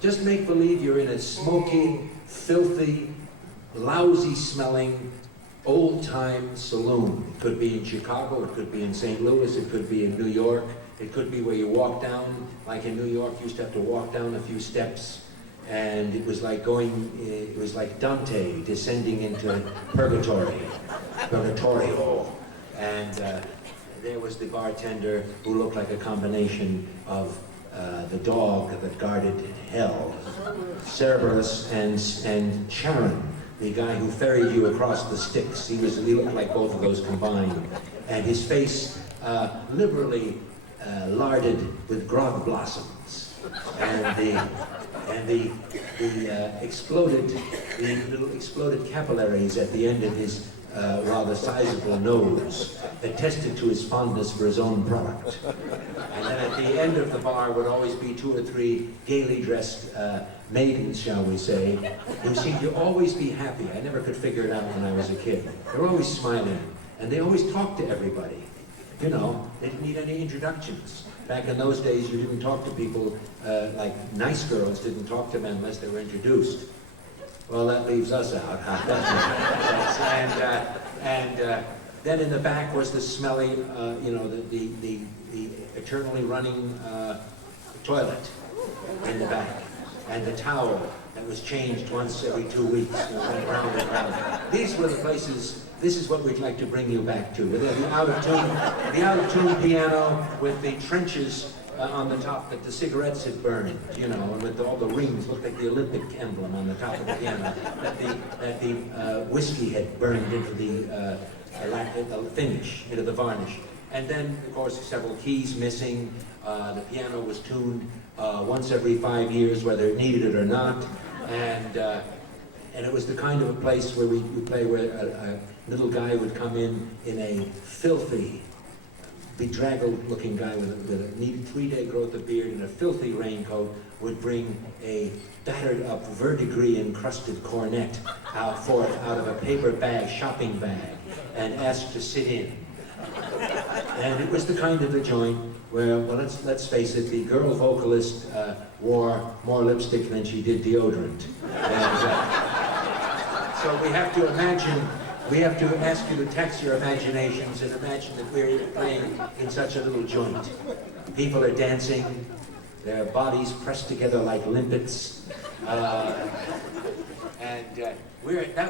Just make believe you're in a smoky, filthy, lousy smelling, old-time saloon. It could be in Chicago, it could be in St. Louis, it could be in New York, it could be where you walk down, like in New York, you used to have to walk down a few steps, and it was like Dante descending into Purgatorio. And there was the bartender who looked like a combination of the dog that guarded hell, Cerberus and Charon, the guy who ferried you across the Styx. He looked like both of those combined. And his face liberally larded with grog blossoms. And the little exploded capillaries at the end of his rather sizable nose attested to his fondness for his own product. And then at the end of the bar would always be 2 or 3 gaily dressed maidens, shall we say, who seemed to always be happy. I never could figure it out when I was a kid. They were always smiling, and they always talked to everybody. You know, they didn't need any introductions. Back in those days, you didn't talk to people like nice girls didn't talk to men unless they were introduced. Well, that leaves us out, and then in the back was the smelly, you know, the eternally running toilet in the back, and the towel that was changed once every 2 weeks, you know, went round and round. These were the places. This is what we'd like to bring you back to. With the out of tune piano with the trenches on the top that the cigarettes had burned, you know, and with all the rings, looked like the Olympic emblem on the top of the piano, that the whiskey had burned into the finish, into the varnish. And then, of course, several keys missing. The piano was tuned once every 5 years, whether it needed it or not. And it was the kind of a place where we play where a little guy would come in a filthy, bedraggled-looking guy with a needed 3-day growth of beard and a filthy raincoat, would bring a battered-up, verdigris-encrusted cornet out of a paper bag, shopping bag, and ask to sit in. And it was the kind of a joint where, well, let's face it, the girl vocalist wore more lipstick than she did deodorant. And, so we have to ask you to tax your imaginations and imagine that we're playing in such a little joint. People are dancing, their bodies pressed together like limpets, that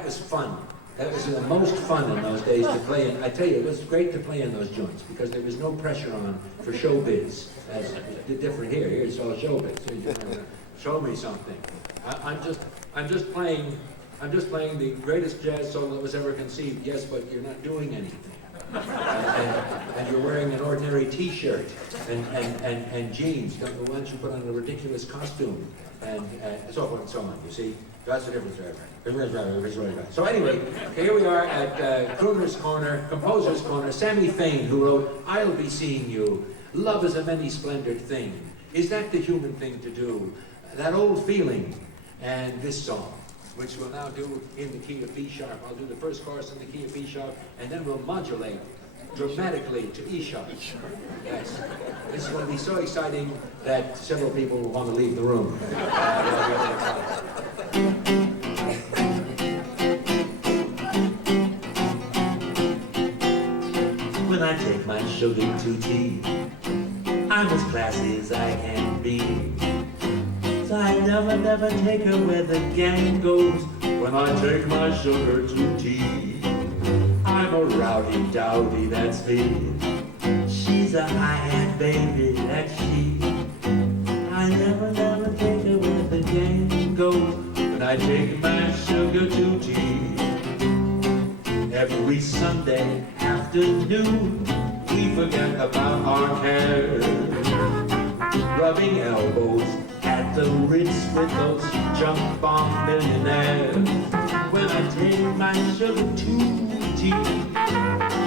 was fun. That was the most fun in those days to play in. I tell you, it was great to play in those joints because there was no pressure on for showbiz. As different here. Here it's all showbiz. So you just want to show me something. I'm just playing the greatest jazz solo that was ever conceived. Yes, but you're not doing anything. And you're wearing an ordinary T-shirt and jeans. Why don't you put on a ridiculous costume and so forth and so on? You see, that's the difference there. So anyway, here we are at Crooner's Corner, Composer's Corner. Sammy Fain, who wrote "I'll Be Seeing You," "Love is a many-splendored thing." Is that the human thing to do? That old feeling, and this song, which we'll now do in the key of B sharp. I'll do the first chorus in the key of B sharp, and then we'll modulate dramatically to E sharp. Yes. This is going to be so exciting that several people will want to leave the room. When I take my sugar to tea, I'm as classy as I can be. So I never take her where the gang goes. When I take my sugar to tea, I'm a rowdy dowdy, that's me. She's a high-hat baby, that's she. I never take her where the gang goes. When I take my sugar to tea, every Sunday afternoon, we forget about our cares, rubbing elbows at the Ritz with those junk bomb millionaires. When I take my sugar to tea,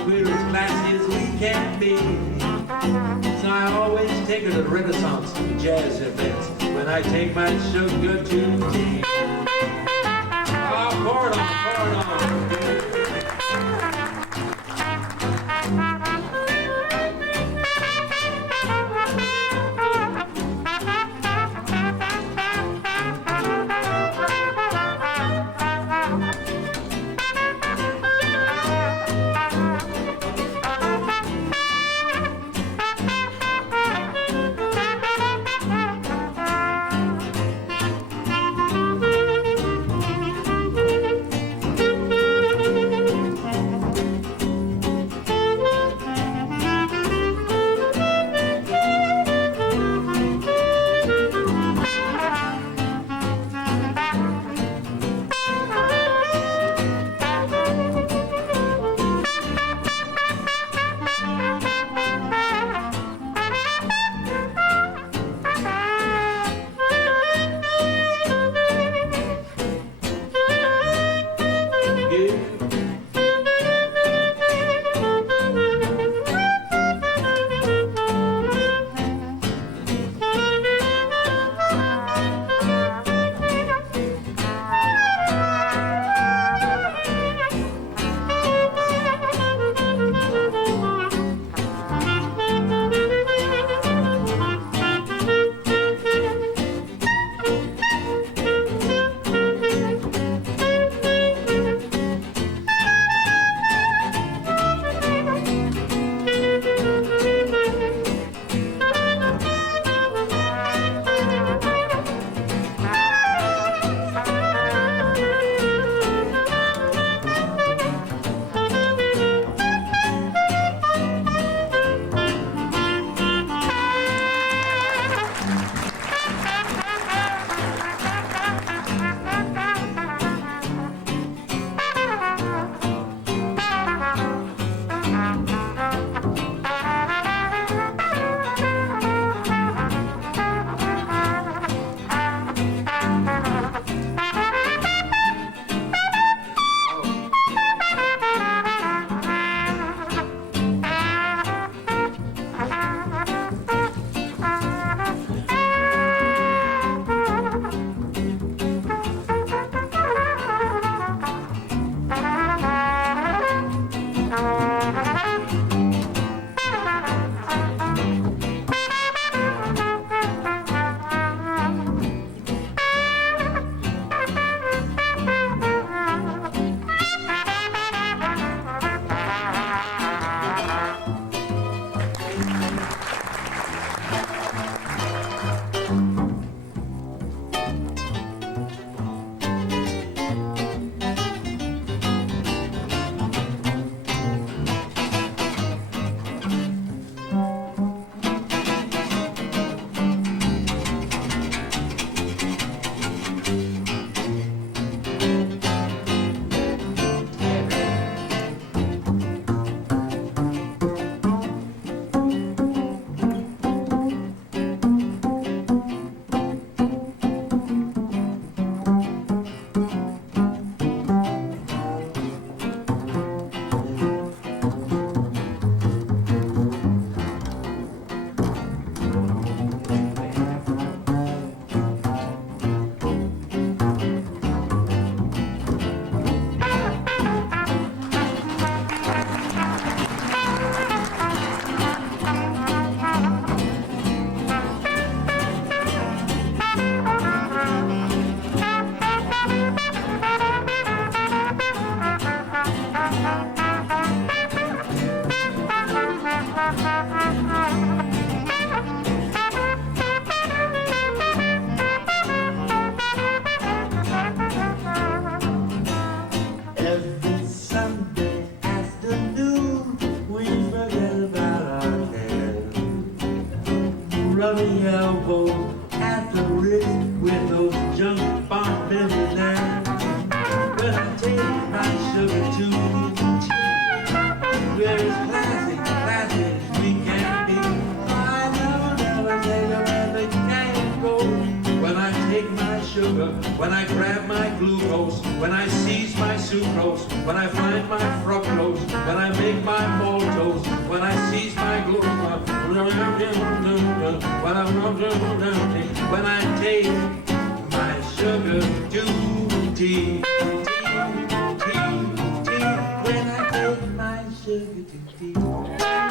we're as classy as we can be. So I always take her to the Renaissance, to the jazz events. When I take my sugar to tea. Oh, pour it on, pour it on. the Ritz with those junk bond millionaires. When I take my sugar to tea, we're as classy as we can be. I will never tell you where the can go. When I take my sugar, when I grab my glucose, when I seize my sucrose, when I find my fructose, when I make my maltose, when I seize my glucose, when I take my sugar to tea, when I take my sugar to tea.